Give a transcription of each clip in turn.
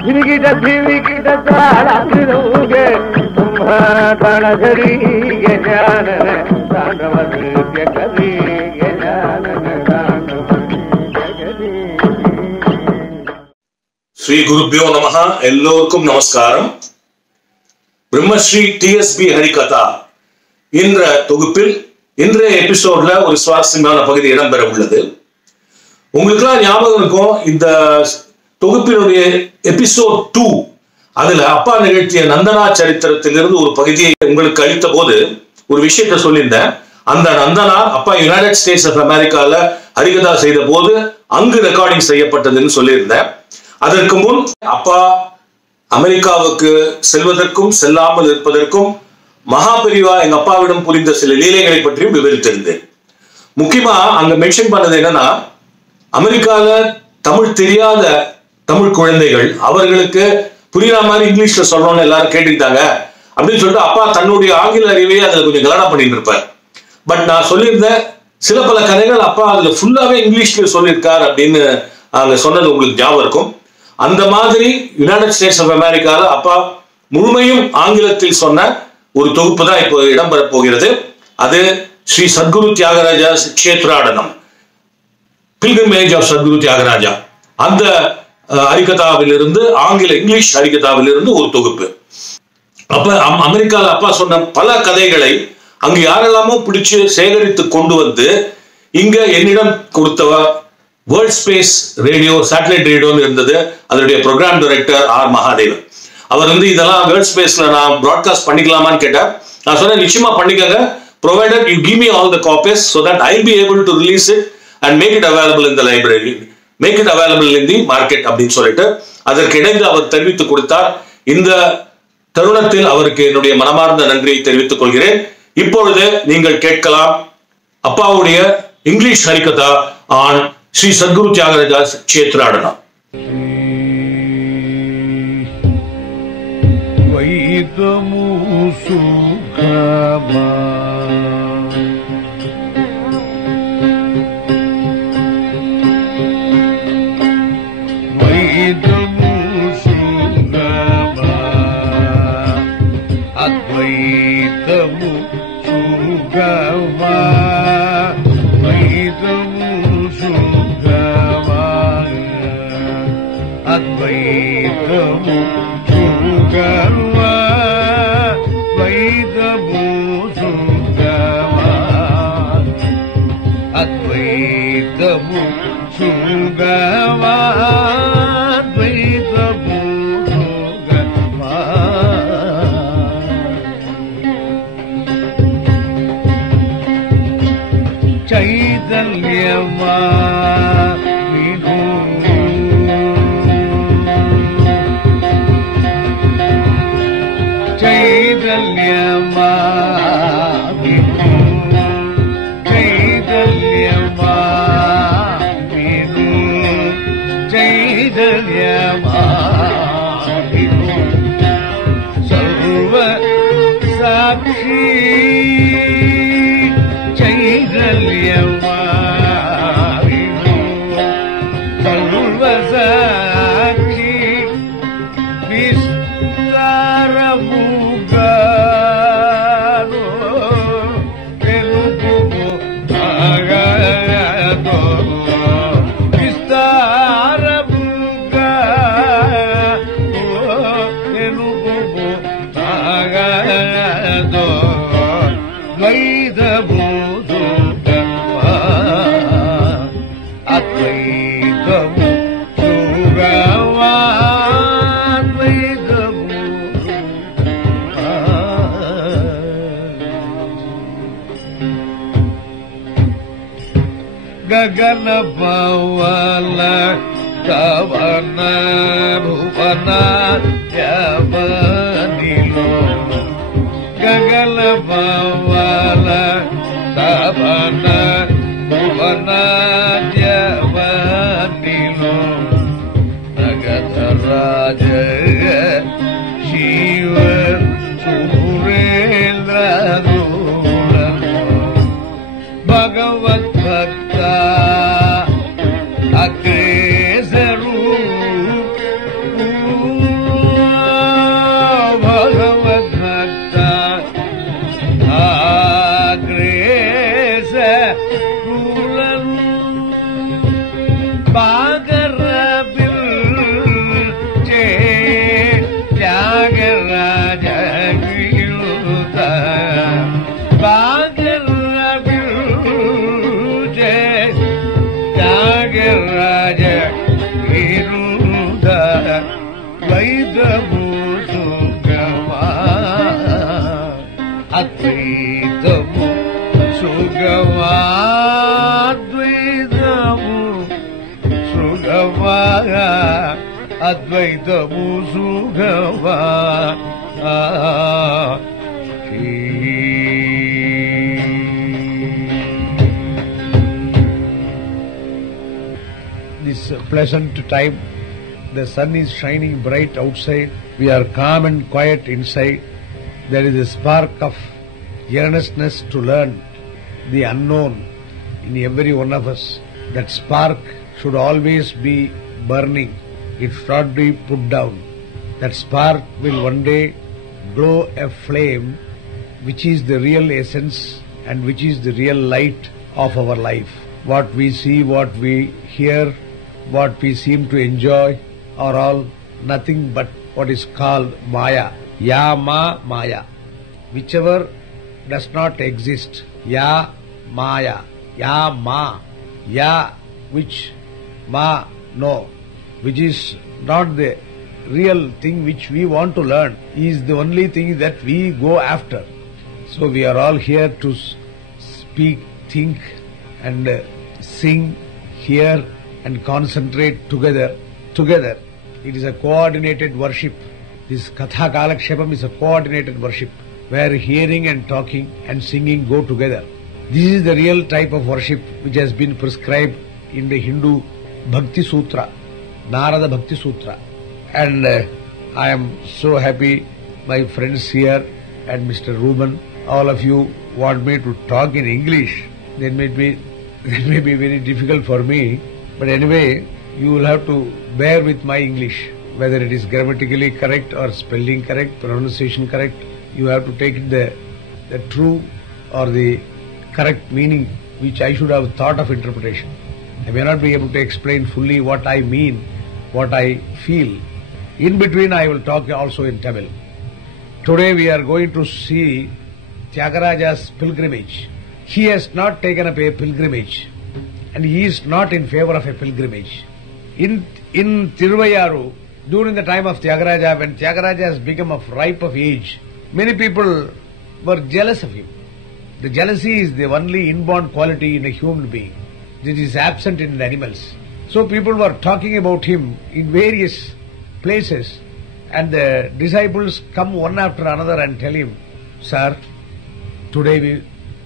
ஸ்ரீ குருப்யோ நமஹ. எல்லோருக்கும் நமஸ்காரம். பிரம்மஸ்ரீ TSB ஹரிகதா என்ற தொகுப்பில் இன்றைய எபிசோட்ல ஒரு சுவாரஸ்யமான பகுதி இடம்பெற உள்ளது. உங்களுக்குலாம் ஞாபகம் இருக்கும், இந்த தொகுப்பினுடைய எபிசோட் 2 அதுல அப்பா நிகழ்த்திய நந்தனா சரித்திரத்திலிருந்து ஒரு பகுதியை உங்களுக்கு அளித்த போது ஒரு விஷயத்த சொல்லியிருந்தேன். அந்த நந்தனா அப்பா யுனைடெட் ஸ்டேட்ஸ் ஆஃப் அமெரிக்கால ஹரிகதா செய்த போது அங்கு ரெக்கார்டிங் செய்யப்பட்டதுன்னு சொல்லியிருந்தேன். அதற்கு முன் அப்பா அமெரிக்காவுக்கு செல்வதற்கும் செல்லாமல் இருப்பதற்கும் மகாபெரிவா எங்க அப்பாவிடம் புரிந்த சில லீலைகளை பற்றியும் விவரித்திருந்தேன். முக்கியமா அங்க மென்ஷன் பண்ணது என்னன்னா, அமெரிக்கால தமிழ் தெரியாத தமிழ் குழந்தைகள் அவர்களுக்கு புரியுற மாதிரி இங்கிலீஷ்ல சொல்லணும்னு எல்லாரும் கேட்டுக்கிட்டாங்க அப்படின்னு சொல்லிட்டு அப்பா தன்னுடைய ஆங்கில அறிவையே அதுல கொஞ்சம் கலாடா பண்ணிட்டு இருப்பார். பட் நான் சொல்லியிருந்தேன், சில பல கதைகள் அப்பா அதுல ஃபுல்லாவே இங்கிலீஷ்ல சொல்லியிருக்கார் அப்படின்னு அங்க சொன்னது உங்களுக்கு ஞாபகம் இருக்கும். அந்த மாதிரி யுனைடெட் ஸ்டேட்ஸ் ஆஃப் அமெரிக்கால அப்பா முழுமையும் ஆங்கிலத்தில் சொன்ன ஒரு தொகுப்பு தான் இப்போ இடம்பெற போகிறது. அது ஸ்ரீ சத்குரு தியாகராஜா க்ஷேத்ராடனம், பில்கிரிமேஜ் ஆஃப் சத்குரு தியாகராஜா, அந்த ஹரிகதாவிலிருந்து இங்கிலீஷ் ஹரிகதாவிலிருந்து ஒரு தொகுப்பு. அப்ப அமெரிக்கால அப்பா சொன்ன பல கதைகளை அங்கு யாரெல்லாமோ பிடிச்சு சேகரித்து கொண்டு வந்து இங்க என்னிடம் கொடுத்தவ வேர்ல்ட் ஸ்பேஸ் ரேடியோ, சேட்டலைட் ரேடியோன்னு இருந்தது. அதனுடைய ப்ரோக்ராம் டைரக்டர் ஆர் மகாதேவன். அவர் இதெல்லாம் வேர்ல்ட் ஸ்பேஸ்ல நான் பிராட்காஸ்ட் பண்ணிக்கலாமான்னு கேட்டார். நான் சொன்னேன், நிச்சயமா பண்ணிக்கங்க, provided you give me all the copies so that I'll be able to release it and make it available in the library, make it available in the market அப்படின்னு சொல்லிட்டு அதற்கு இணைந்து அவர் தெரிவித்துக் கொடுத்தார். இந்த தருணத்தில் அவருக்கு என்னுடைய மனமார்ந்த நன்றியை தெரிவித்துக் கொள்கிறேன். இப்பொழுது நீங்கள் கேட்கலாம் அப்பாவுடைய இங்கிலீஷ் ஹரிகதா ஆன் ஸ்ரீ சத்குரு தியாகராஜா க்ஷேத்ராடனம். வைதமு சுகமா வைதமு சுகமா அத்வைதமு சுகமா வைதமு சுகமா அத்வைதமு சுகமா வைதமு சுகமா அத்வைதமு சுகமா அத்வைதமு சுகமா சைதன்யமா चैतन्यमा विभु चैतन्यमा विभु चैतन्यमा विभु सर्व साक्षी चैतन्यमा विभु सर्व साक्षी विस्तारमु गगन पवन कवन भुवन यवनिलो गगन पवन कवन भुवन यवनिलो जगत राज शिव सुरेंद्र भगवत भक्ता अग्रेसरू ద్వైతము సుఖమా అద్వైతము సుఖమా ద్వైతము సుఖమా అద్వైతము సుఖమా This pleasant time, the sun is shining bright outside, we are calm and quiet inside. There is a spark of earnestness to learn the unknown in every one of us. That spark should always be burning, it should not be put down. That spark will one day glow a flame which is the real essence and which is the real light of our life. What we see, what we hear, what we seem to enjoy are all nothing but what is called Maya. Ya Ma Maya. Whichever does not exist. Ya Maya. Ya Ma. Ya which Ma no. Which is not the real thing which we want to learn, is the only thing that we go after. So we are all here to speak, think and sing, hear and concentrate together. It is a coordinated worship. This Katha Kalakshepam is a coordinated worship where hearing and talking and singing go together. This is the real type of worship which has been prescribed in the Hindu Bhakti Sutra, Narada Bhakti Sutra. And I am so happy my friends here and Mr. Ruben, all of you want me to talk in English. That may be very difficult for me, but anyway, you will have to bear with my English. Whether it is grammatically correct or spelling correct, pronunciation correct, you have to take the true or the correct meaning which I should have thought of interpretation. I may not be able to explain fully what I mean, what I feel. In between I will talk also in Tamil. Today we are going to see Tyagaraja's pilgrimage. He has not taken up a pilgrimage and he is not in favor of a pilgrimage. In Tiruvayyaru, during the time of Tyagaraja, when Tyagaraja has become of ripe of age, many people were jealous of him. The jealousy is the only inborn quality in a human being. It is absent in animals. So people were talking about him in various places, and the disciples come one after another and tell him, "Sir, today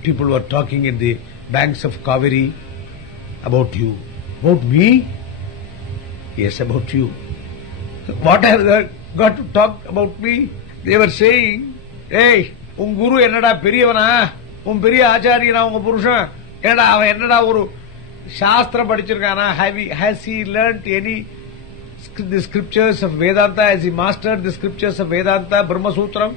people were talking in the banks of Kaveri about you." "About me?" "Yes, about you." "What have they got to talk about me?" They were saying, "Hey, un guru ennada periyavana, un periya achariyana, un purushan, ennada avan ennada oru shastra padichirukana, has he learnt any the scriptures of Vedanta, has he mastered the scriptures of Vedanta, Brahma Sutram?"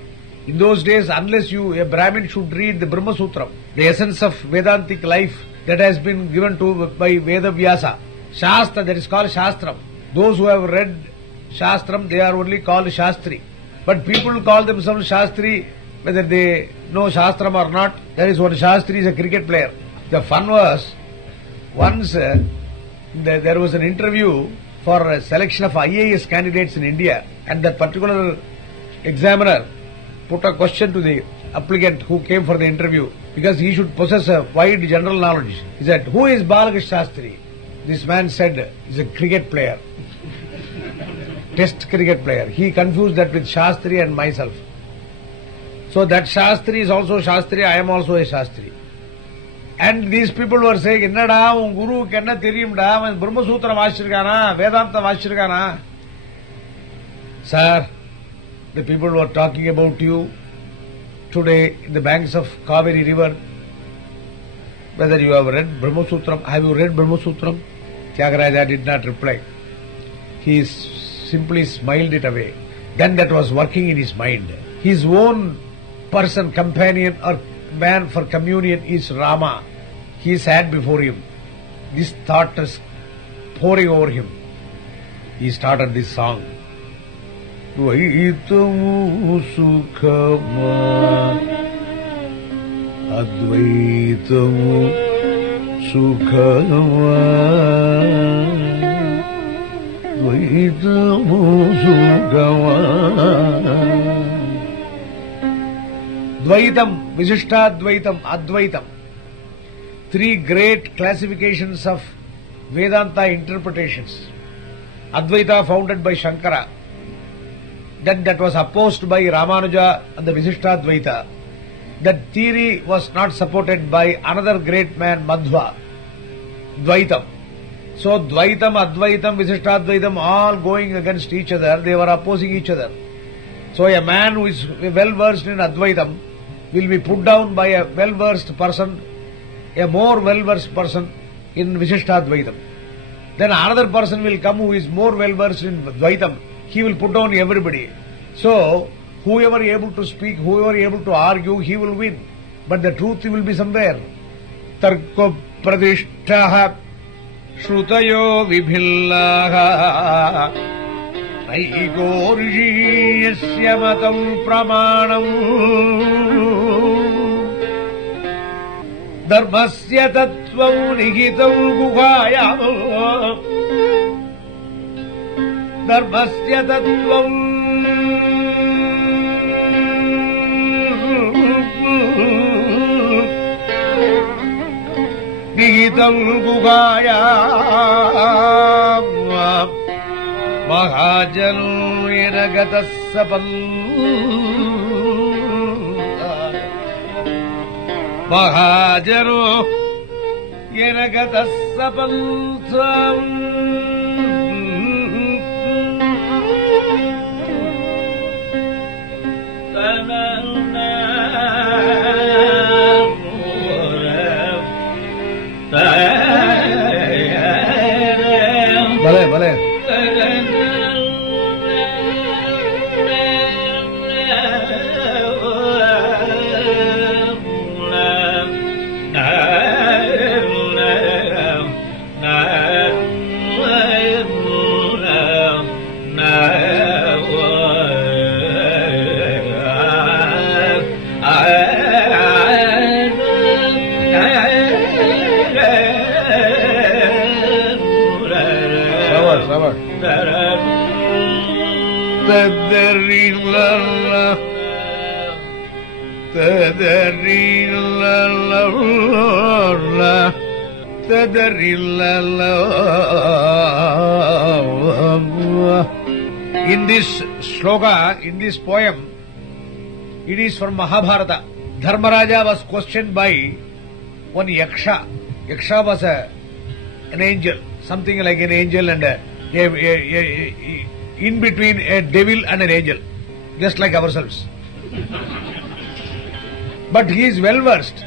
In those days, unless a Brahmin should read the Brahma Sutram, the essence of Vedantic life that has been given to by Veda Vyasa, Shastra, that is called Shastram. Those who have read Shastram, they are only called Shastri. But people call themselves Shastri, whether they know Shastram or not. That is what Shastri is, a cricket player. The fun was, once there was an interview for a selection of IAS candidates in India, and that particular examiner put a question to the applicant who came for the interview, because he should possess a wide general knowledge. He said, "Who is Balakrish Shastri?" This man said, "He's a cricket player." Test cricket player. He confused that with Shastri and myself. So that Shastri is also Shastri, I am also a Shastri. And these people were saying, "Ennada un guru kenna theriyumda, avan Brahma Sutra vaashirukana, Vedanta vaashirukana." "Sir, the people were talking about you today in the banks of Kaveri river, whether you have read Brahma Sutram. Have you read Brahma Sutram?" Tyagaraja did not reply. He simply smiled it away. Then that was working in his mind. His own person, companion or man for communion is Rama. He is sad before him. This thought is pouring over him. He started this song. Dvaitamu sukhama, Advaitamu sukhama, Dvaitamu Sugama. Dvaitam, Visishtadvaitam, Advaitam. Three great classifications of Vedanta interpretations. Advaita founded by Shankara. Then that was opposed by Ramanuja and the Visishtadvaita. That theory was not supported by another great man, Madhva. Dvaitam. So Dvaitam, Advaitam, Visishtadvaitam all going against each other. They were opposing each other. So a man who is well versed in Advaitam will be put down by a well versed person, a more well versed person in Visishtadvaitam. Then another person will come who is more well versed in Dvaitam. He will put down everybody. So whoever able to speak, whoever able to argue, he will win. But the truth will be somewhere. Tarko pradishtaha Shrutayo vibhillaha Naiko rishiyasya matam pramanam Dharmasya tattvam nihitam guhayam Dharmasya tattvam nihitam guhayam Mahajanu yenagatas sapanta Mahajanu yenagatas sapantam Bale, bale. In this sloka, in this poem, it is from Mahabharata. Dharmaraja was questioned by one Yaksha. Yaksha was an angel, something like an angel and in between a devil and an angel, just like ourselves. But he is well versed.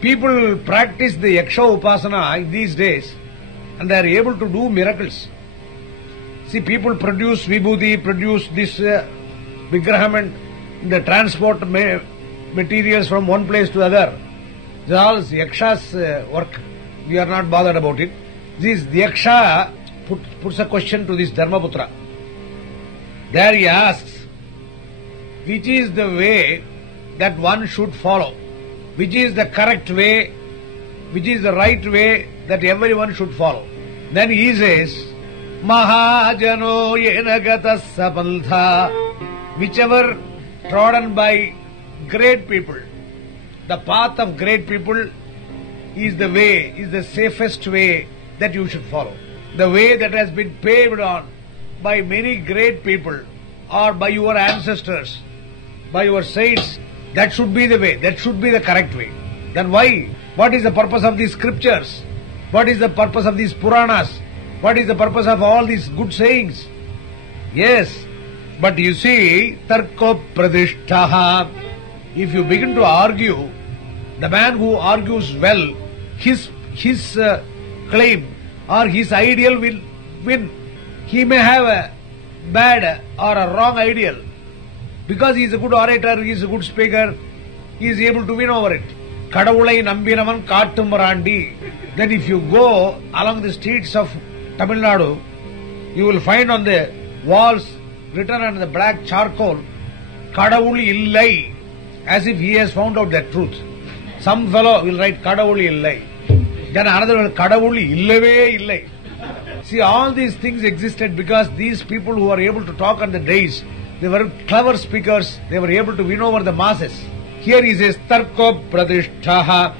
People practice the Yaksha Upasana in these days and they are able to do miracles. See, people produce vibhuti, produce this vigraham and the transport materials from one place to other. This is all Yaksha's work. We are not bothered about it. This Yaksha puts a question to this Dharmaputra. There he asks, which is the way that one should follow? Which is the correct way? Which is the right way that everyone should follow? Then he says, Mahajano yenagata sapantha, whichever trodden by great people, the path of great people is the way, is the safest way that you should follow. The way that has been paved on by many great people or by your ancestors, by your saints, that should be the way, that should be the correct way. Then why? What is the purpose of these scriptures? What is the purpose of these Puranas? What is the purpose of all these good sayings? Yes, but you see, Tarko Pradishtaha, if you begin to argue, the man who argues well, his claim or his ideal will win. He may have a bad or a wrong ideal. Because he is a good orator, he is a good speaker, he is able to win over it. Kadavulai Nambinavan Kattum Randi. Then if you go along the streets of Tamil Nadu, you will find on the walls written on the black charcoal, Kadavul Illai, as if he has found out that truth. Some fellow will write Kadavul Illai. Then another will Kadavul Illave Illai. See, all these things existed because these people who were able to talk on the days, they were clever speakers, they were able to win over the masses. Here he says, Tarko Pradishtaha.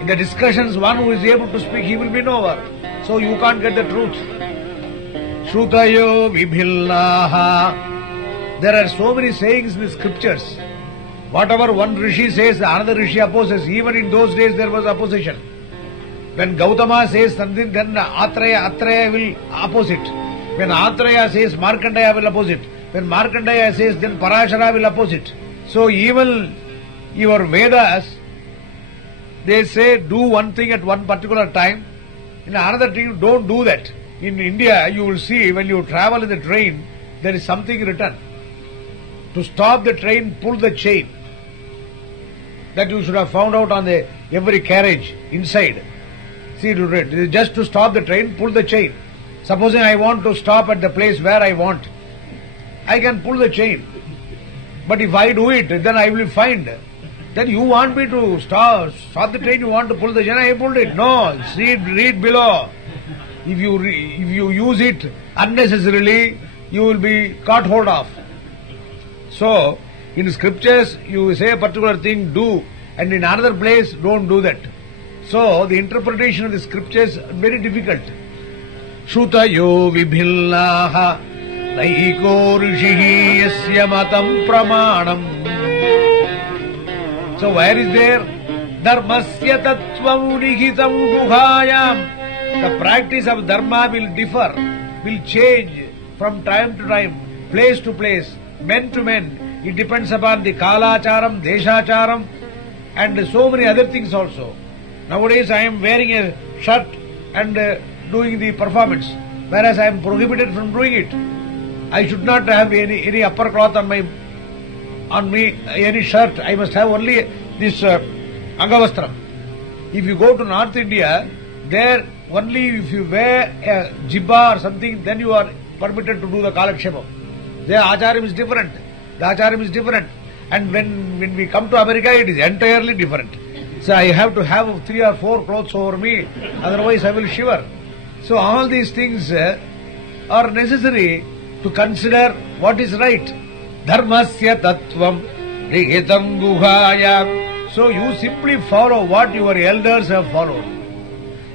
In the discussions, one who is able to speak, he will win over. So you can't get the truth. Shrutayo Vibhillaha. There are so many sayings in the scriptures. Whatever one rishi says, another rishi opposes. Even in those days there was opposition. When Gautama says something, then Atreya will oppose it. When Atreya says, Markandeya will oppose it. When Markandeya says, then Parashara will oppose it. So even your Vedas, they say do one thing at one particular time. In another thing, don't do that. In India, you will see when you travel in the train, there is something written. To stop the train, pull the chain. That you should have found out on every carriage inside. See, just to stop the train, pull the chain. Supposing I want to stop at the place where I want, I can pull the chain. But if I do it, then I will be fined. Then you want me to stop the train, you want to pull the chain, I pulled it. No, read below. If you use it unnecessarily, you will be caught hold of. So, in scriptures, you say a particular thing, do, and in another place, don't do that. So, the interpretation of the scriptures is very difficult. Shrutayo Vibhillaha Naiko Rishihi Yasya Matam Pramanam. So, where is there? Dharmasya Tattvam Nihitam Guhayam. The practice of dharma will differ, will change from time to time, place to place, men to men. It depends upon the kalacharam, deshacharam, and so many other things also. Nowadays I am wearing a shirt and doing the performance, whereas I am prohibited from doing it. I should not have any upper cloth on me, any shirt. I must have only this Angavastram. If you go to North India, there only if you wear a jibba or something, then you are permitted to do the Kalakshepam. Their acharam is different. The acharam is different. And when we come to America, it is entirely different. So I have to have 3 or 4 clothes over me, otherwise I will shiver. So all these things are necessary to consider what is right. Dharmasya tattvam rihitam guhaya. So you simply follow what your elders have followed.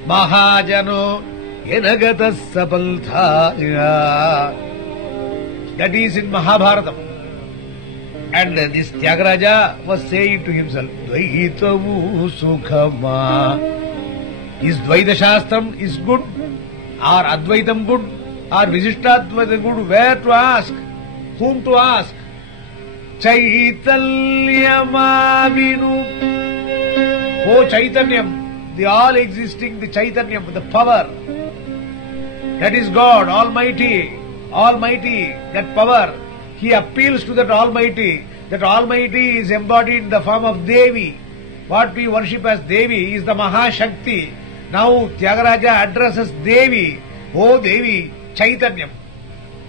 Mahajano yenagata sapalthaya. That is in Mahabharata. And this Tyagaraja was saying to himself, Dvaitavu Sukhama. Is Dvaita Shastram is good? Or Advaitam good? Or Visishtadvaita good? Where to ask? Whom to ask? Chaitanyamavinu. Oh Chaitanyam, the all existing, the Chaitanyam, the power. That is God, Almighty. Almighty, that power. He appeals to that Almighty. That Almighty is embodied in the form of Devi. What we worship as Devi is the Mahashakti. Now Tyagaraja addresses Devi. Oh Devi, Chaitanyam.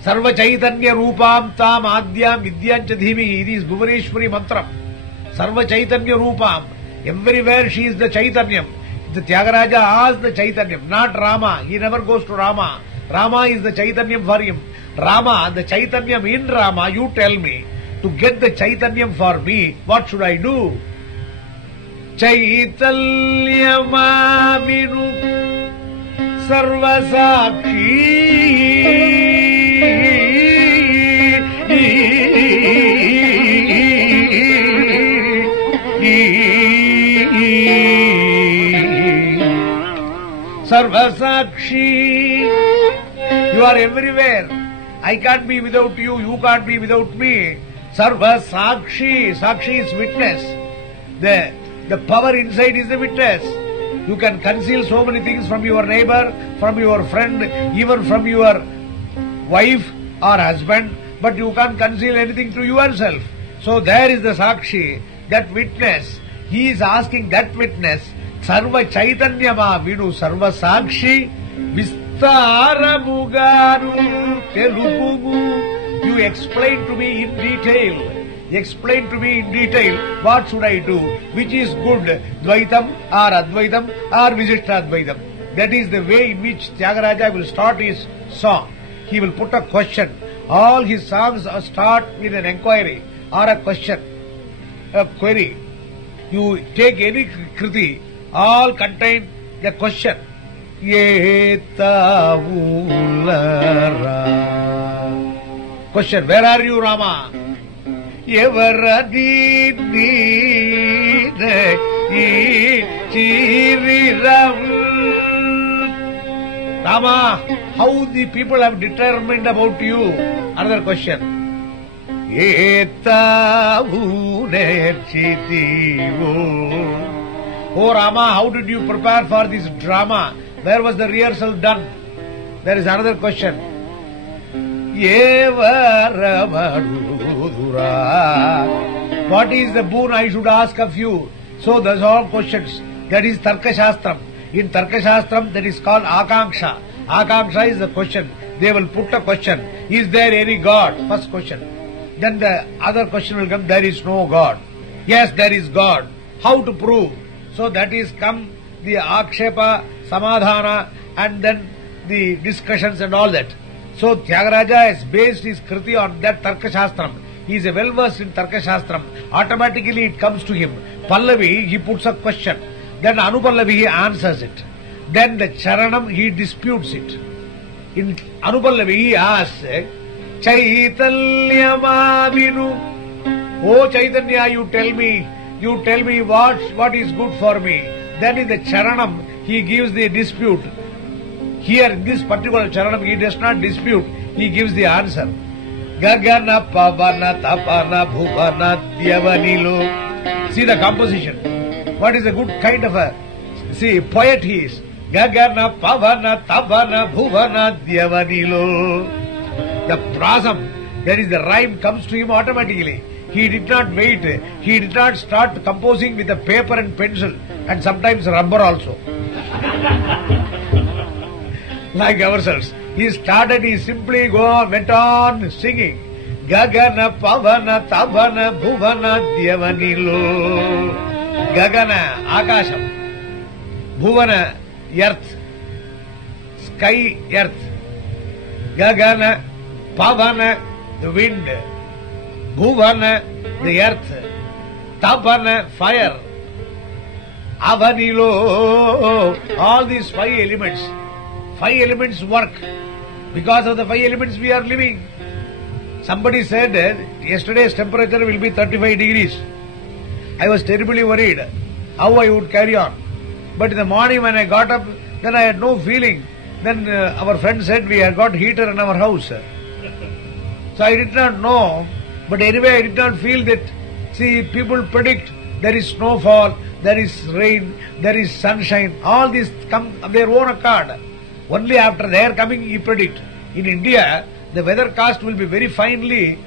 Sarva Chaitanya Rupam Tam Adyam Vidyancha Dhimi. It is Bhuvaneshwari Mantram. Sarva Chaitanya Rupam. Everywhere she is the Chaitanyam. The Tyagaraja asks the Chaitanyam, not Rama. He never goes to Rama. Rama is the Chaitanyam for him. Rama, the Chaitanyam in Rama, you tell me. To get the Chaitanyam for me, what should I do? Chaitanyamavinu Sarvasakshi. Sarvasakshi. You are everywhere. I can't be without you, you can't be without me. Sarva Sakshi. Sakshi is witness. The power inside is the witness. You can conceal so many things from your neighbor, from your friend, even from your wife or husband, but you can't conceal anything to yourself. So there is the Sakshi, that witness. He is asking that witness, Sarva Chaitanyama Vinu Sarva Sakshi Vistaramugaru Telugugu. You explain to me in detail. Explain to me in detail what should I do, which is good, Dvaitam or Advaitam or Visishtadvaitam. That is the way in which Tyagaraja will start his song. He will put a question. All his songs start with an enquiry or a question, a query. You take any kriti, all contain the question. Question, where are you, Rama? Rama, how the people have determined about you? Another question. Oh Rama, how did you prepare for this drama? Where was the rehearsal done? There is another question. What is the boon I should ask of you? So those all questions. That is Tarka Shastram. In Tarka Shastram, that is called Akanksha. Akanksha is the question. They will put a question. Is there any God? First question. Then the other question will come. There is no God. Yes, there is God. How to prove? So that is come the Akshepa, Samadhana, and then the discussions and all that. So Tyagaraja has based his kriti on that Tarka Shastram. He is well versed in Tarka Shastram. Automatically it comes to him. Pallavi, he puts a question. Then Anupallavi, he answers it. Then the Charanam, he disputes it. In Anupallavi, he asks, Chaitanyamavinu. Oh Chaitanya, you tell me what is good for me. Then in the Charanam, he gives the dispute. Here in this particular Charanam, he does not dispute, he gives the answer. Gagana Pavana Tapana Bhuvana Dyavanilo. See the composition. What is a good kind of a poet he is. Gagana Pavana Tapana Bhuvana Dyavanilo. The prasam, that is the rhyme, comes to him automatically. He did not wait. He did not start composing with a paper and pencil and sometimes rubber also. Like ourselves. He simply went on singing. Gagana Pavana Tabana Bhuvana Dyavanilo. Gagana, Akasham. Bhuvana, earth. Sky, earth. Gagana, Pavana, the wind. Bhuvana, the earth. Tapana, fire. Avanilo, all these 5 elements. 5 elements work. Because of the 5 elements we are living. Somebody said yesterday's temperature will be 35 degrees. I was terribly worried how I would carry on. But in the morning when I got up, then I had no feeling. Then our friend said we had got heater in our house. So I did not know. But anyway, I did not feel that. See, people predict there is snowfall, there is rain, there is sunshine. All these come of their own accord. Only after their coming you predict. In India, the weathercast will be very finely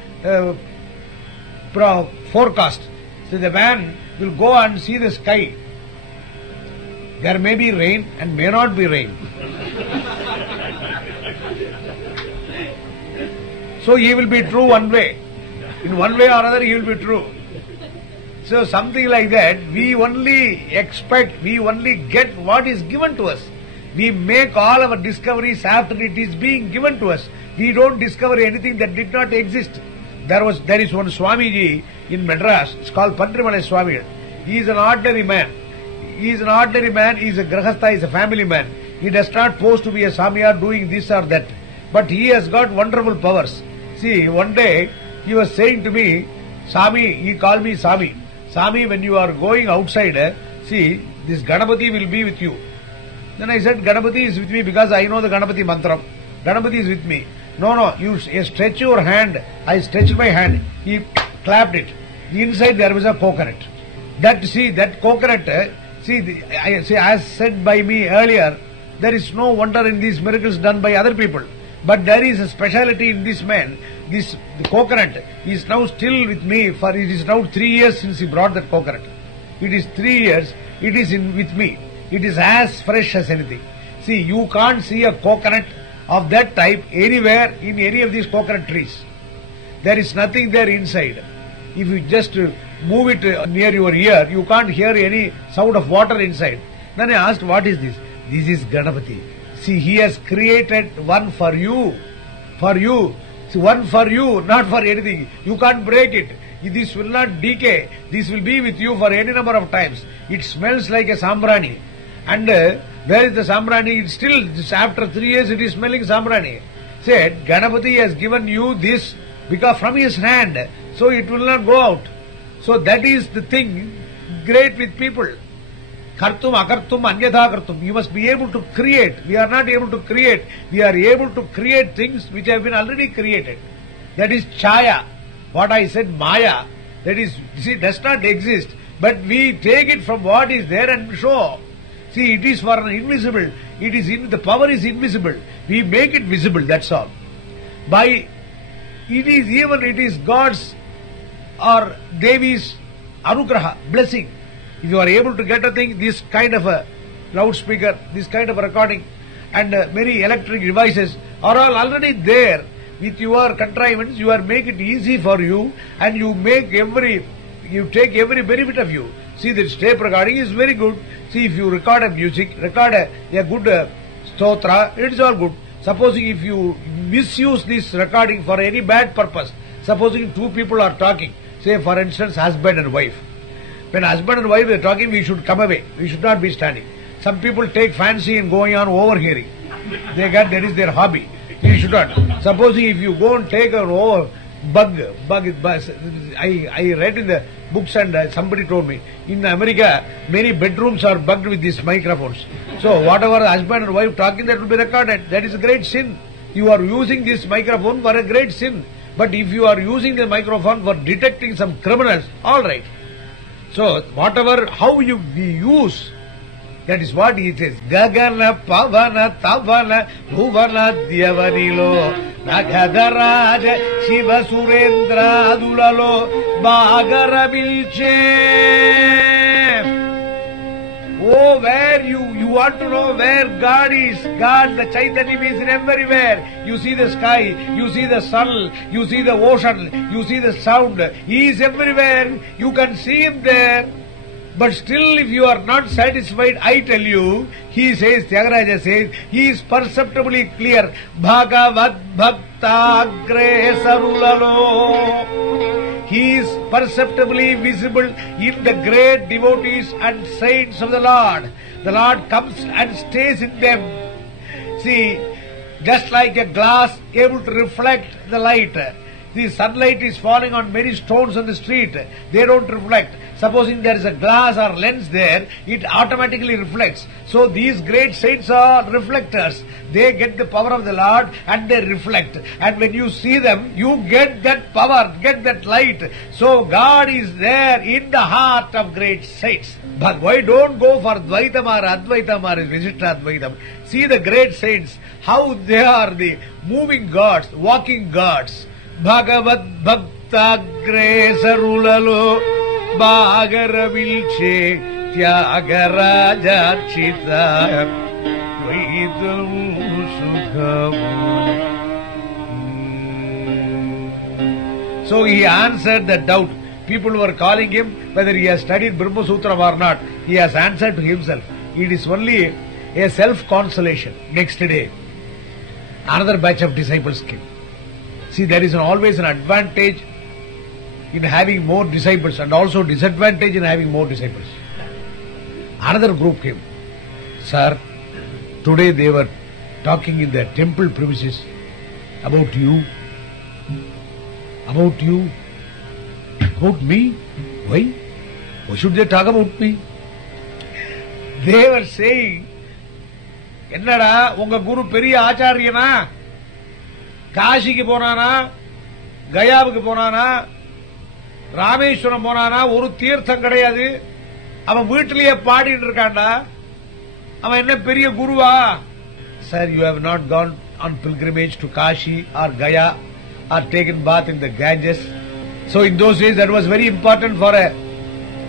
forecast. So the man will go and see the sky. There may be rain and may not be rain. So he will be true one way. In one way or other he will be true. So something like that, we only expect, we only get what is given to us. We make all our discoveries after it is being given to us. We don't discover anything that did not exist. There is one Swamiji in Madras, it's called Pandrimalai Swami. He is an ordinary man. He is a Grahastha, he is a family man. He does not pose to be a Samyar doing this or that. But he has got wonderful powers. See, one day he was saying to me, Sami, he called me Sami. Sami, when you are going outside, see, this Ganapati will be with you. Then I said, Ganapati is with me because I know the Ganapati mantra. Ganapati is with me. No, you stretch your hand. I stretched my hand. He clapped it. Inside there was a coconut. That coconut, as said by me earlier, there is no wonder in these miracles done by other people. But there is a speciality in this man. The coconut is now still with me, for it is now 3 years since he brought that coconut. It is 3 years, it is with me. It is as fresh as anything. See, you can't see a coconut of that type anywhere in any of these coconut trees. There is nothing there inside. If you just move it near your ear, you can't hear any sound of water inside. Then I asked, what is this? This is Ganapati. See, he has created one for you. For you. See, one for you, not for anything. You can't break it. This will not decay. This will be with you for any number of times. It smells like a sambrani. And where is the sambrani? It's still, after 3 years, it is smelling sambrani. Said, Ganapati has given you this because from his hand, so it will not go out. So that is the thing great with people. Kartum, akartum, anyatha kartum. You must be able to create. We are not able to create. We are able to create things which have been already created. That is chaya. What I said, maya. That is, see, does not exist. But we take it from what is there and show. See, it is for an invisible. It is the power is invisible. We make it visible, that's all. By, it is God's or Devi's anugraha, blessing. If you are able to get a thing, this kind of a loudspeaker, this kind of a recording, and many electric devices are all already there. With your contrivance, you are make it easy for you, and you take every benefit of you. See, this tape recording is very good. See, if you record a music, record a good stotra, it is all good. Supposing if you misuse this recording for any bad purpose, supposing two people are talking, say for instance husband and wife. When husband and wife are talking, we should come away. We should not be standing. Some people take fancy in going on overhearing. That is their hobby. You should not. Supposing if you go and take an bug. I read in the books and somebody told me, in America, many bedrooms are bugged with these microphones. So whatever the husband and wife talking, that will be recorded. That is a great sin. You are using this microphone for a great sin. But if you are using the microphone for detecting some criminals, all right. So whatever, how we use, that is what he says. Gagana pavana tavana bhuvana dyavanilo nagadaraja shiva surendra adulalo bagara bilche. Oh, where you want to know where God is. God, the Chaitanya is everywhere. You see the sky, you see the sun, you see the ocean, you see the sound. He is everywhere. You can see him there. But still, if you are not satisfied, I tell you, he says, Tyagaraja says, he is perceptibly clear. Bhagavad Bhakta Agre Sarulalo. He is perceptibly visible in the great devotees and saints of the Lord. The Lord comes and stays in them. See, just like a glass able to reflect the light. The sunlight is falling on many stones on the street. They don't reflect. Supposing there is a glass or lens there, it automatically reflects. So these great saints are reflectors. They get the power of the Lord and they reflect. And when you see them, you get that power, get that light. So God is there in the heart of great saints. But why don't go for Dvaitam or Advaitam or Visishta Advaitam? See the great saints, how they are the moving gods, walking gods. Bhagavad Bhaktagre Sarulalo Bhagara Vilche Tyagaraja Chita Vaidam Sukham. So he answered the doubt. People were calling him whether he has studied Brahma Sutra or not. He has answered to himself. It is only a self-consolation. Next day, another batch of disciples came. See, there is always an advantage in having more disciples and also disadvantage in having more disciples. Another group came. Sir, today they were talking in the temple premises about you. About you. About me? Why? Why should they talk about me? They were saying, Ennada, unga guru periya acharyana, காசிக்கு போனானா, கயாவுக்கு போனானா, ராமேஸ்வரம் போனானா, ஒரு தீர்த்தம் கிடையாது. அவன் வீட்டிலேயே பாடிட்டு இருக்கான்டா. அவன் என்ன பெரிய குருவா? Sir, you have not gone on pilgrimage to Kashi or Gaya or taken bath in the Ganges. So in those days that was very important for a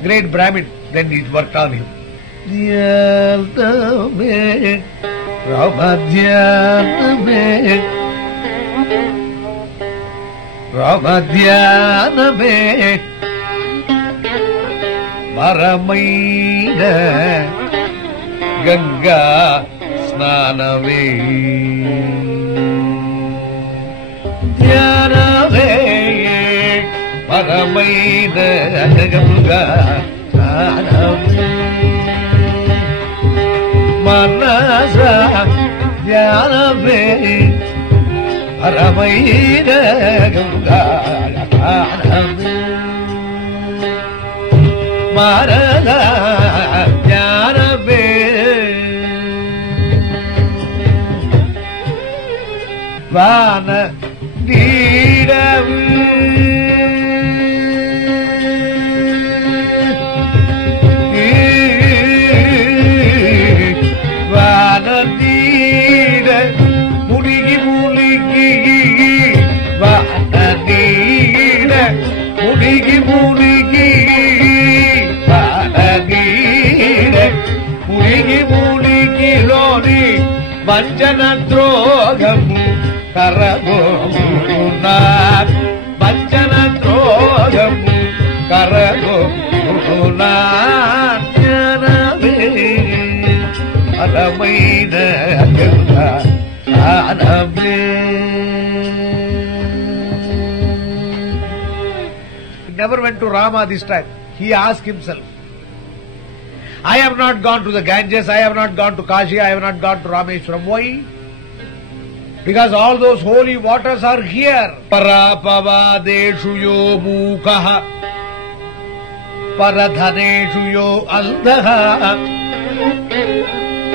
great Brahmin. Then it worked on him. Ramadhyaname Maramaina Ganga ஸ்நானமே தியானமே பரமைன Ganga ஸ்நானமே மனச தியானமே பரமைன கங்கா ஸ்நானமே மனச தியானமே வான நீடவு வான நீட முழுகி முழுகி வான நீட முழுகி முழுகி வான நீட முழுகி முழுகி லோனி வஞ்சன துரோகம் கரகோமுனார் வஞ்சன துரோகம் கரகோமுனார் ஞானமே பரமைன Ganga ஸ்நானமே. He never went to Rama this time. He asked himself, I have not gone to the Ganges, I have not gone to Kashi, I have not gone to Rameshwaram. Why? Because all those holy waters are here. Parapavadeshu yo mukaha, paradhaneshu yo aldhaha,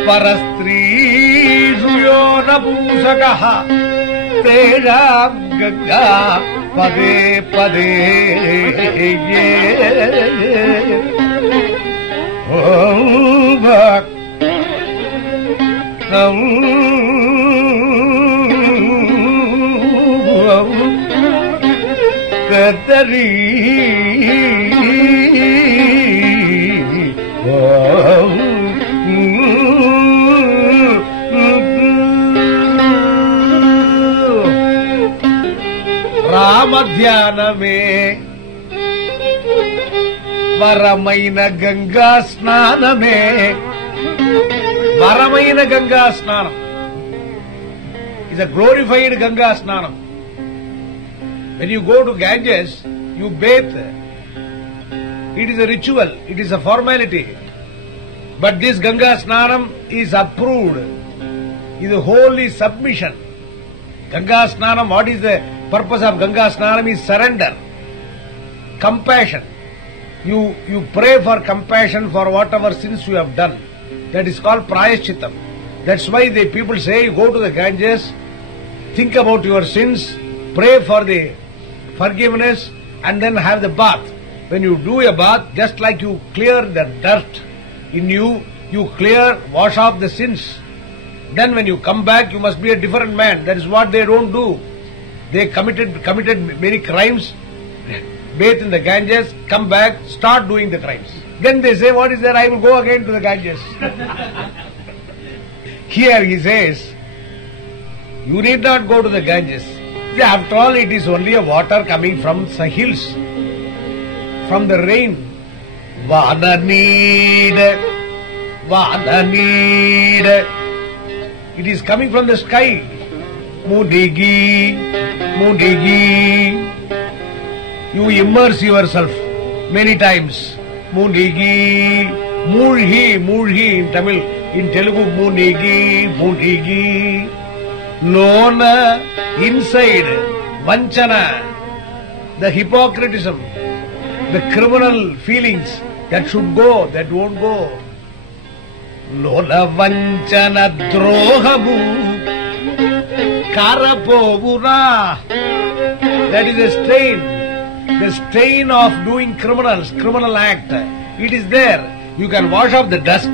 parastrishu yo napusakaha, tejam ganga pade pade ye. Oh, Kadari Ramadhyaname Varamaina Ganga Snaname Varamaina Ganga Snanam is a glorified Ganga Snanam. When you go to Ganges, you bathe. It is a ritual, it is a formality. But this Ganga Snanam is approved. It is a holy submission. Ganga Snanam, what is the purpose of Ganga Snanam? Is surrender, compassion. You pray for compassion for whatever sins you have done. That is called Prayashchittam. That's why the people say, you go to the Ganges, think about your sins, pray for the forgiveness, and then have the bath. When you do a bath, just like you clear the dirt in you, you wash off the sins. Then when you come back, you must be a different man. That is what they don't do. They committed many crimes, bathe in the Ganges, come back, start doing the crimes. Then they say, what is there? I will go again to the Ganges. Here he says, you need not go to the Ganges. After all, it is only a water coming from the hills, from the rain. Vana need. It is coming from the sky. Mudigi. You immerse yourself many times. Mudigi. Mulhi in Tamil. In Telugu, Mudigi. Lona, inside, Vanchana, the hypocritism, the criminal feelings that should go, that won't go. Lona Vanchana Drohamu Karapogura. That is a the stain of doing criminal act. It is there. You can wash off the dirt,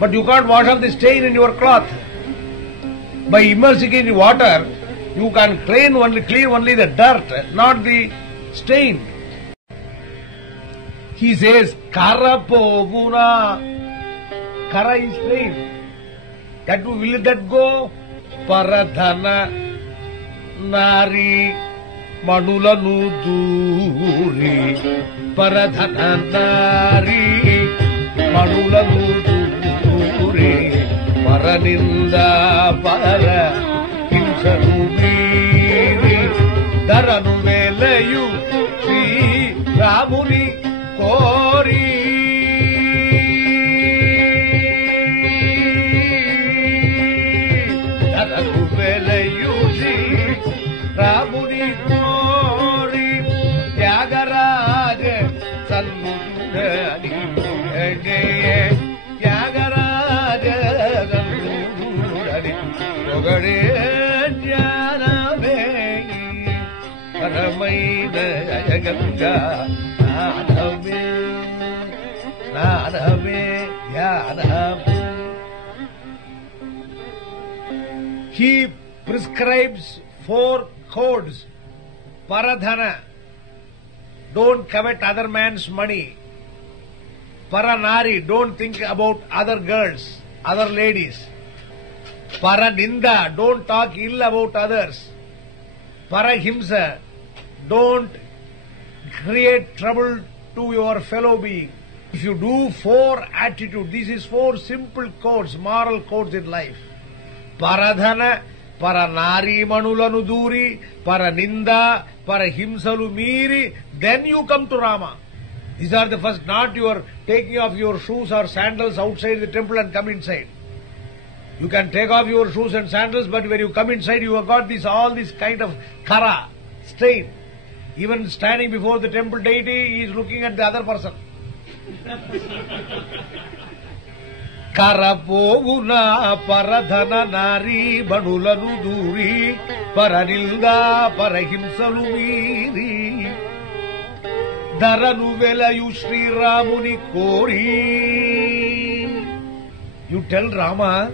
but you can't wash off the stain in your cloth. By immersing in water, you can clean only the dirt, not the stain. He says, Karapoguna. Kara is stain. Will that go? Paradhana Nari Manula Nuduri. Paradhana Nari Manula Nuduri. Paraninda para Hinsanubiri Daranu Velayu Sri Ramuni Kori Daranu Velayu Sri Ramuni Kori Tyagaraja Sannudani Tyagaraja Sannudani Mogade Jyaname Paramaina Jaganga Snaname Dhyaname. He prescribes 4 codes. Paradhana, don't covet other man's money. Paranari, don't think about other girls, other ladies. Paraninda, don't talk ill about others. Parahimsa, don't create trouble to your fellow being. If you do 4 attitudes, this is 4 simple codes, moral codes in life. Paradhana, Paranari manulanu duri, Paraninda, Parahimsalu miri, then you come to Rama. These are the first, not your taking off your shoes or sandals outside the temple and come inside. You can take off your shoes and sandals, but when you come inside, you have got all this kind of kara, stain. Even standing before the temple deity, he is looking at the other person. Karapoguna paradhana nari banulanu duri paranilda parahimsalumiri daranu velayu Sri Ramuni kori. You tell Rama,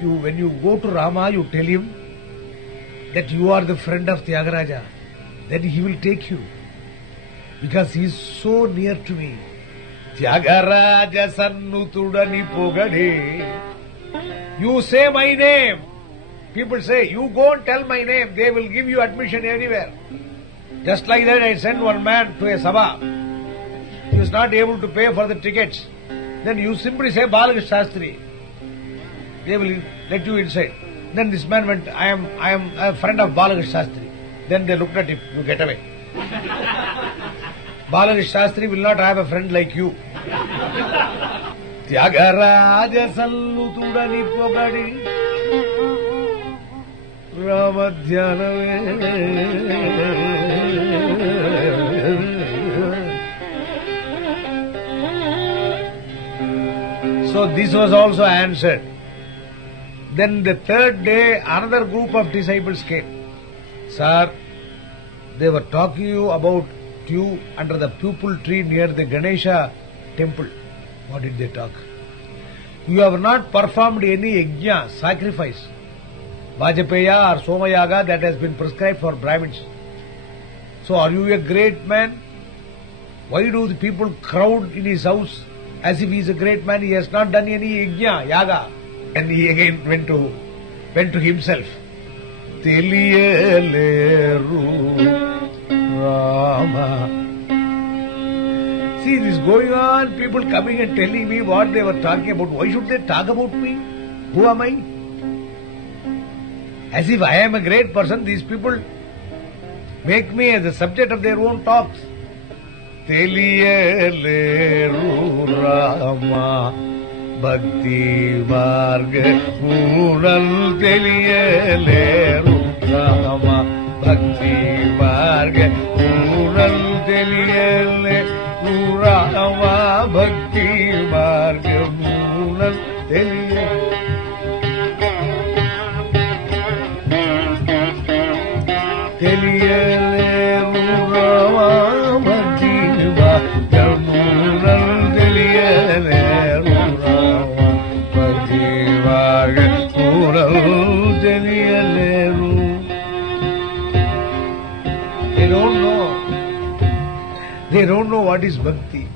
when you go to Rama, you tell him that you are the friend of Tyagaraja. Then he will take you because he is so near to me. Tyagaraja sannutudani pogade. You say my name. People say, you go and tell my name. They will give you admission anywhere. Just like that, I sent one man to a sabha. He was not able to pay for the tickets. Then you simply say Balagrish Shastri. They will let you inside. Then this man went, I am a friend of Balagrish Shastri. Then they looked at him, you get away. Balagrish Shastri will not have a friend like you. Tyagaraja sallutudani pogadi Ramadhyaname. So this was also answered. Then the 3rd day, another group of disciples came. Sir, they were talking about you under the pupil tree near the Ganesha temple. What did they talk? You have not performed any yajna, sacrifice, Vajapeya or Somayaga that has been prescribed for Brahmins. So are you a great man? Why do the people crowd in his house as if he is a great man? He has not done any yajna, yaga. And he again went to himself. Teliyaleru Rama. See, this is going on, people coming and telling me what they were talking about. Why should they talk about me? Who am I? As if I am a great person, these people make me as the subject of their own talks. Teliyaleru Rama Bhakti Marga Unal Teliyaleru Rama Bhakti Marga Unal Teliyaleru Rama Bhakti Marga Unal Teliyaleru Rama Bhakti Marga Unal Teliyaleru They don't know what is bhakti.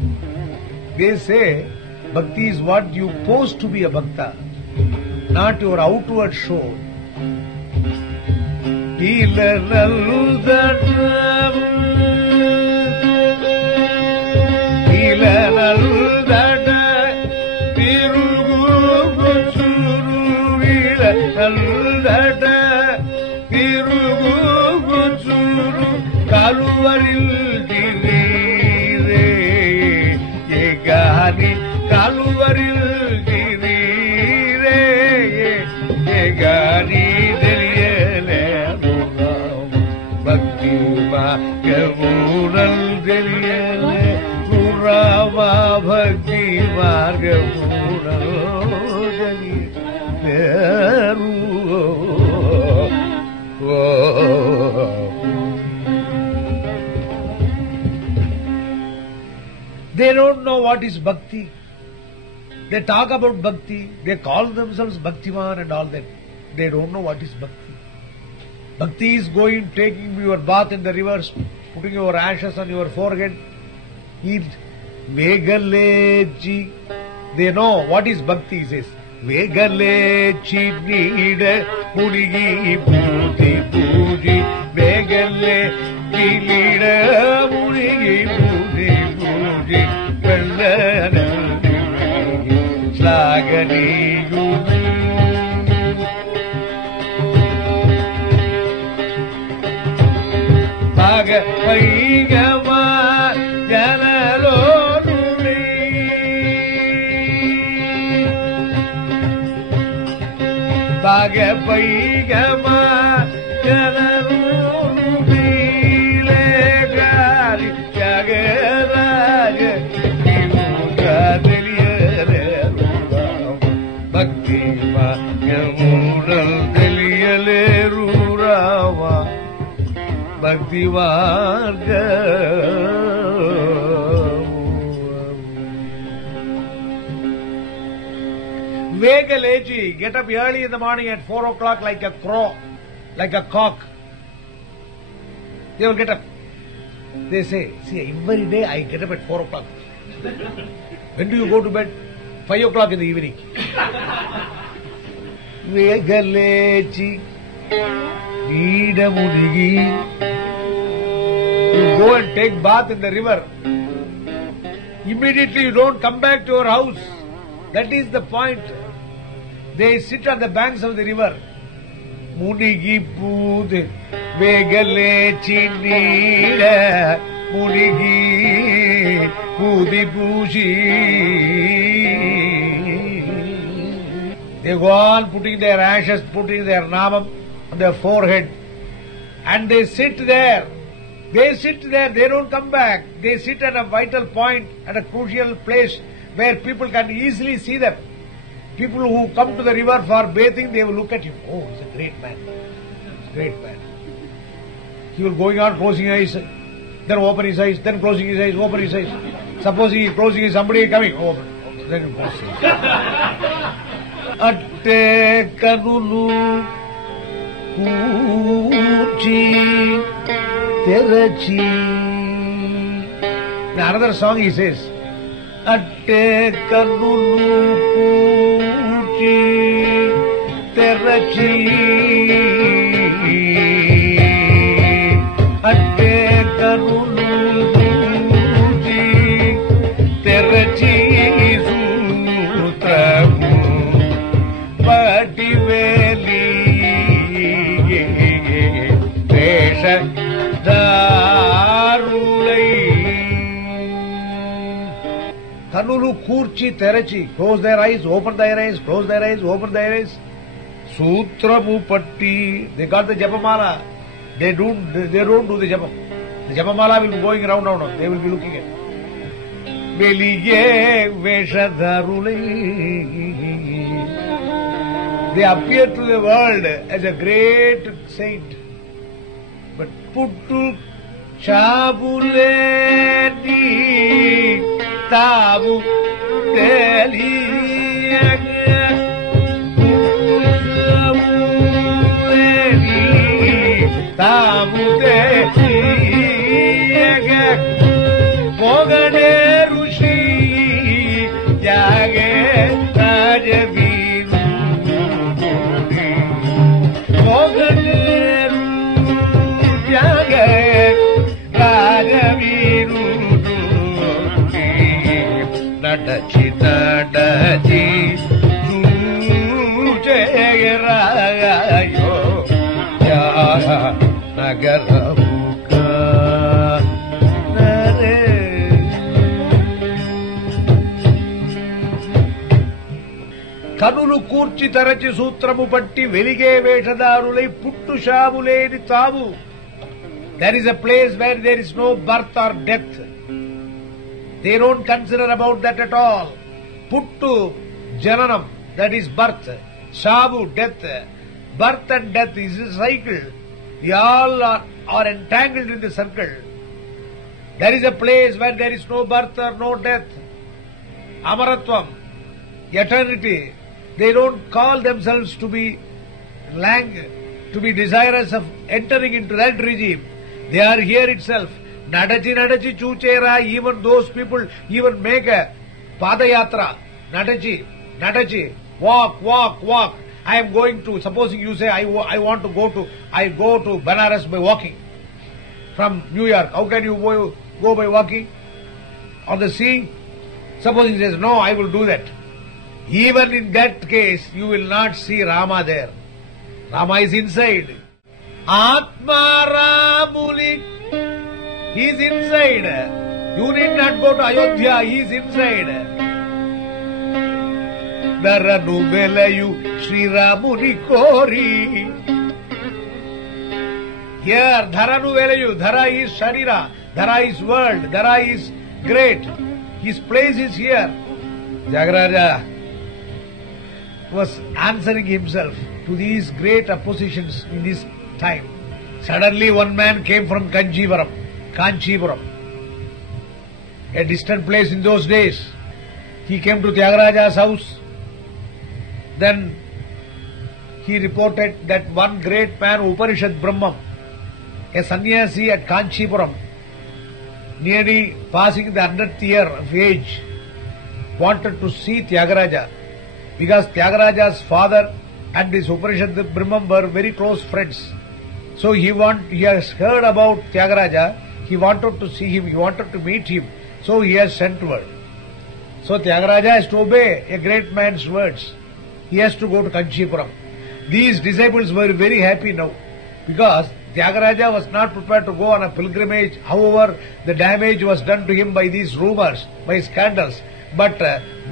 They say bhakti is what you pose to be a bhakta, not your outward show. kaluvaril dirire egani kaluvaril dirire egani deliyele bhakti margamunal deliyele rama bhakti margamunal deliyele. They don't know what is bhakti. They talk about bhakti. They call themselves Bhaktiman and all that. They don't know what is bhakti. Bhakti is going, taking your bath in the rivers, putting your ashes on your forehead. Eat Vegalechi. They know what is bhakti, he says. Vegalechi nida munigi puti puji. Vegalechi nida munigi puti puji. Slagani Paga Paigama Janalonuri Paga Paigama Janalonuri Legari Jagaraja Bhakti Margamunal deliyale rurava Bhakti Vegalechi, get up early in the morning at 4 o'clock like a crow, like a cock. They will get up. They say, see, every day I get up at 4 o'clock. When do you go to bed? 5 o'clock in the evening. Vegalechi, Nidamunigi. You go and take bath in the river. Immediately you don't come back to your house. That is the point. They sit on the banks of the river. Munigi Pud, Vegalechi Nida, Munigi Pudi Puji. They go on putting their ashes, putting their namam on their forehead, and they sit there. They sit there, they don't come back. They sit at a vital point, at a crucial place where people can easily see them. People who come to the river for bathing, they will look at him. Oh, he's a great man. He's a great man. He will going on closing his eyes, then open his eyes, then closing his eyes, open his eyes. Suppose he is closing his, somebody is coming, open. Then he closes his eyes. Atte kanulu kuchi terachi. In another song he says, Atte kanulu kuchi terachi. Atte kanulu kuchi terachi sutramu padiveli vesha darulai. Kanulu kurchi terachi. Close their eyes, open their eyes, close their eyes, open their eyes. Sutramu patti. They got the Japamala. They don't do the Japam. The Japamala will be going round. They will be looking at. Velige Veshadarule. They appear to the world as a great saint. But Puttu Chabuleni Tabu Deli. Mogade Rushi Jage Rajaviru Mogade Jage Rajaviru Natachita కనులు కూర్చి తరచి సూత్రము పట్టి వెలిగే వేషధారులై పుట్టు శాములేని తావు. There is a place where there is no birth or death. They don't consider about that at all. Puttu, jananam, that is birth. Shavu, death. Birth and death is a cycle. We all are entangled in the circle. There is a place where there is no birth or no death. Amaratvam, eternity. They don't call themselves to be desirous of entering into that regime. They are here itself. Nadachi Nadachi Chuchera, even those people even make a Padayatra. Nadachi, walk. I am going to, supposing you say I want to go to Banaras by walking from New York. How can you go by walking? On the sea? Supposing he says, no, I will do that. Even in that case, you will not see Rama there. Rama is inside. Atma Ramuli, he is inside. You need not go to Ayodhya, he is inside. Dharanu velayu Sri Ramuni kori. Here, Dharanu velayu, Dhara is Sharira, Dhara is world, Dhara is great. His place is here. Tyagaraja was answering himself to these great oppositions in this time. Suddenly one man came from Kanchipuram, a distant place in those days. He came to Tyagaraja's house. Then he reported that one great man, Upanishad Brahmam, a sannyasi at Kanchipuram, nearly passing the 100th year of age, wanted to see Tyagaraja because Tyagaraja's father and this Upanishad Brahmam were very close friends. So he has heard about Tyagaraja, he wanted to see him, he wanted to meet him, so he has sent word. So Tyagaraja has to obey a great man's words. He has to go to Kanchipuram. These disciples were very happy now because Tyagaraja was not prepared to go on a pilgrimage. However, the damage was done to him by these rumors, by scandals. But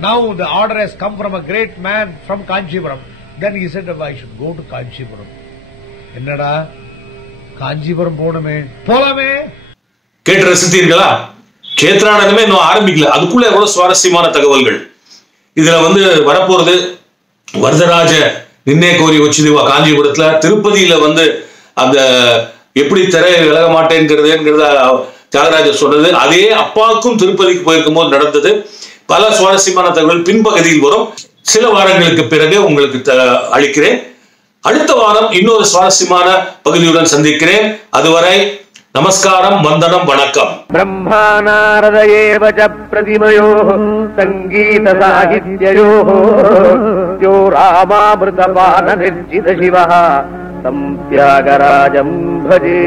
now the order has come from a great man from Kanchipuram. Then he said, I should go to Kanchipuram. Ennada? Kanchipuram polame? கேட்டு ரசித்தீர்களா? கேத்ரானந்தமே இன்னும் ஆரம்பிக்கல, அதுக்குள்ள எவ்வளவு சுவாரஸ்யமான தகவல்கள். இதுல வரப்போறது வரதராஜ நின்னே கோரி வச்சுதுவா காஞ்சிபுரத்துல, திருப்பதியில அந்த எப்படி திரை விலக மாட்டேங்கிறதுங்கிறத தியாகராஜர் சொன்னது, அதே அப்பாவுக்கும் திருப்பதிக்கு போயிருக்கும் போது நடந்தது. பல சுவாரஸ்யமான தகவல் பின்பகுதியில் வரும். சில வாரங்களுக்கு பிறகு உங்களுக்கு அளிக்கிறேன். அடுத்த வாரம் இன்னொரு சுவாரஸ்யமான பகுதியுடன் சந்திக்கிறேன். அதுவரை நமஸ்காரம், வந்தனம், வணக்கம். பிரம்மாநாரதயேவ பிரதிமயோ சங்கீத சாகித்யயோ யோ ராமாமிருதபான நிர்ஜித சிவः தம் தியாகராஜம் பஜே.